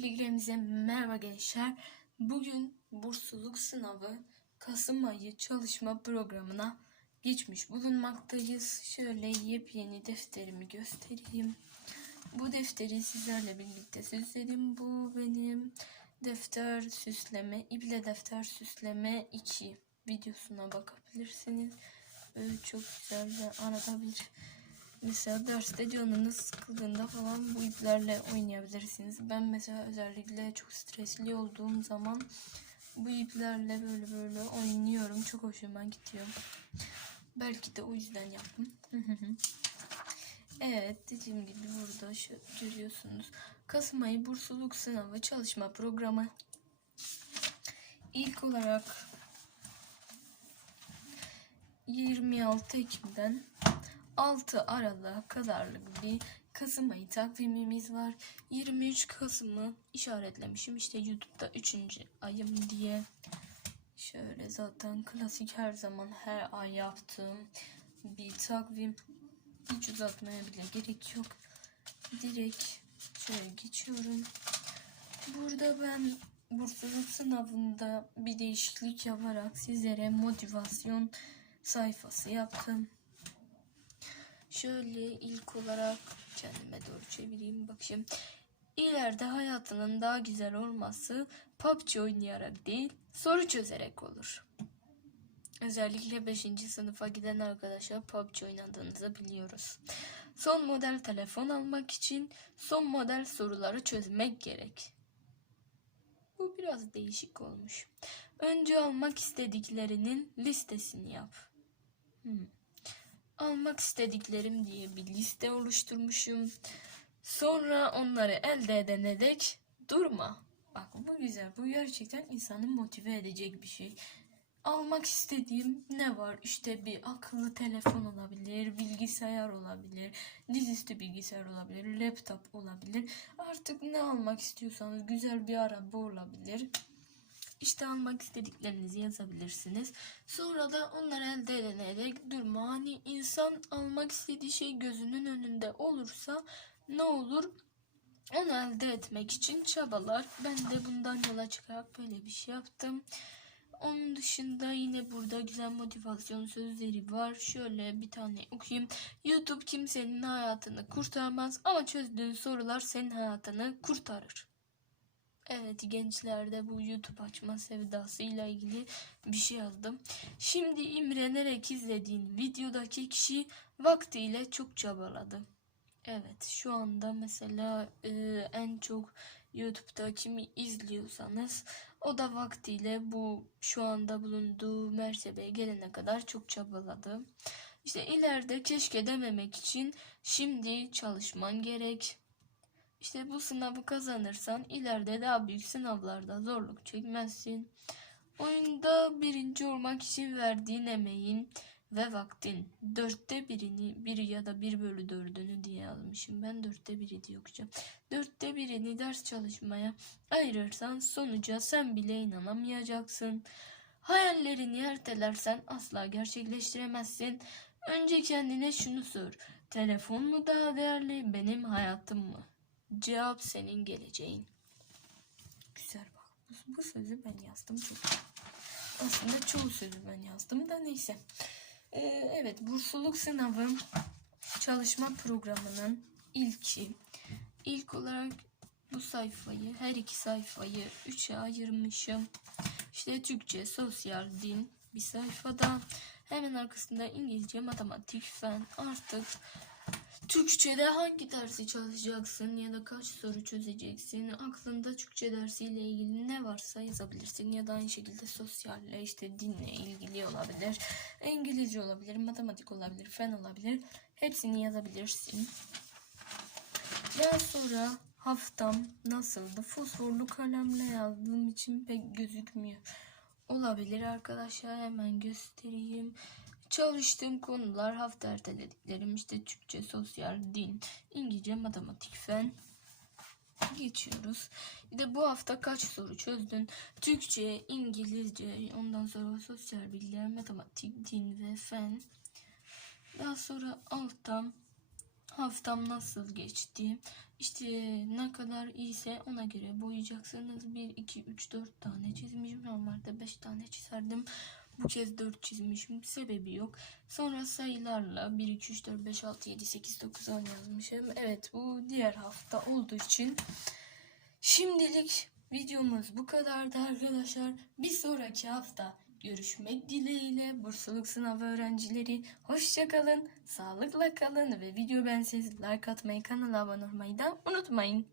Önceliklerimize merhaba gençler. Bugün bursluluk sınavı Kasım ayı çalışma programına geçmiş bulunmaktayız. Şöyle yepyeni defterimi göstereyim. Bu defteri sizlerle birlikte süsledim. Bu benim defter süsleme, iple defter süsleme 2 videosuna bakabilirsiniz. Çok güzel ve arada bir Mesela derste canınız sıkıldığında falan bu iplerle oynayabilirsiniz. Ben mesela özellikle çok stresli olduğum zaman bu iplerle böyle böyle oynuyorum. Çok hoşuma gidiyor. Belki de o yüzden yaptım. evet dediğim gibi burada şu görüyorsunuz. Kasım ayı bursluluk sınavı çalışma programı. İlk olarak 26 Ekim'den 6 Aralık'a kadarlık bir Kasım ayı takvimimiz var. 23 Kasım'ı işaretlemişim. İşte YouTube'da 3. ayım diye. Şöyle zaten klasik her zaman her ay yaptığım bir takvim. Hiç uzatmaya bile gerek yok. Direkt şöyle geçiyorum. Burada ben bursluluk sınavında bir değişiklik yaparak sizlere motivasyon sayfası yaptım. Şöyle ilk olarak kendime doğru çevireyim bakayım. İleride hayatının daha güzel olması PUBG oynayarak değil soru çözerek olur. Özellikle 5. sınıfa giden arkadaşlar PUBG oynadığınızı biliyoruz. Son model telefon almak için son model soruları çözmek gerek. Bu biraz değişik olmuş. Önce almak istediklerinin listesini yap. Hmm almak istediklerim diye bir liste oluşturmuşum. Sonra onları elde edene dek durma. Bak bu güzel. Bu gerçekten insanı motive edecek bir şey. Almak istediğim ne var? İşte bir akıllı telefon olabilir, bilgisayar olabilir, dizüstü bilgisayar olabilir, laptop olabilir. Artık ne almak istiyorsanız güzel bir araba olabilir. İşte almak istediklerinizi yazabilirsiniz. Sonra da onları elde edene dek durma. Hani insan almak istediği şey gözünün önünde olursa ne olur? Onu elde etmek için çabalar. Ben de bundan yola çıkarak böyle bir şey yaptım. Onun dışında yine burada güzel motivasyon sözleri var. Şöyle bir tane okuyayım. YouTube kimsenin hayatını kurtarmaz ama çözdüğün sorular senin hayatını kurtarır. Evet gençlerde bu YouTube açma sevdasıyla ilgili bir şey yazdım. Şimdi imrenerek izlediğin videodaki kişi vaktiyle çok çabaladı. Evet şu anda mesela e, en çok YouTube'da kimi izliyorsanız o da vaktiyle bu şu anda bulunduğu mertebeye gelene kadar çok çabaladı. İşte ileride keşke dememek için şimdi çalışman gerek. İşte bu sınavı kazanırsan ileride daha büyük sınavlarda zorluk çekmezsin. Oyunda birinci olmak için verdiğin emeğin ve vaktin dörtte birini bir ya da bir bölü dördünü diye almışım. Ben dörtte biri diye okuyacağım. Dörtte birini ders çalışmaya ayırırsan sonuca sen bile inanamayacaksın. Hayallerini ertelersen asla gerçekleştiremezsin. Önce kendine şunu sor. Telefon mu daha değerli benim hayatım mı? Cevap senin geleceğin. Güzel bak. Bu, bu sözü ben yazdım çok. Aslında çoğu sözü ben yazdım da neyse. Ee, evet bursluluk sınavı çalışma programının ilki. İlk olarak bu sayfayı her iki sayfayı üçe ayırmışım. İşte Türkçe, sosyal, din bir sayfada. Hemen arkasında İngilizce, matematik, fen artık Türkçe'de hangi dersi çalışacaksın ya da kaç soru çözeceksin? Aklında Türkçe dersiyle ilgili ne varsa yazabilirsin ya da aynı şekilde sosyalle işte dinle ilgili olabilir. İngilizce olabilir, matematik olabilir, fen olabilir. Hepsini yazabilirsin. Daha sonra haftam nasıldı? Fosforlu kalemle yazdığım için pek gözükmüyor. Olabilir arkadaşlar hemen göstereyim. Çalıştığım konular hafta ertelediklerim işte Türkçe, sosyal, din, İngilizce, matematik, fen geçiyoruz. Bir de bu hafta kaç soru çözdün? Türkçe, İngilizce, ondan sonra sosyal bilgiler, matematik, din ve fen. Daha sonra alttan haftam nasıl geçti? İşte ne kadar iyiyse ona göre boyayacaksınız. 1, 2, 3, 4 tane çizmişim. Normalde 5 tane çizerdim. Bu kez 4 çizmişim. Sebebi yok. Sonra sayılarla 1, 2, 3, 4, 5, 6, 7, 8, 9, 10 yazmışım. Evet bu diğer hafta olduğu için. Şimdilik videomuz bu kadardı arkadaşlar. Bir sonraki hafta görüşmek dileğiyle bursluluk sınavı öğrencileri hoşçakalın, sağlıkla kalın ve video beğenseniz like atmayı, kanala abone olmayı da unutmayın.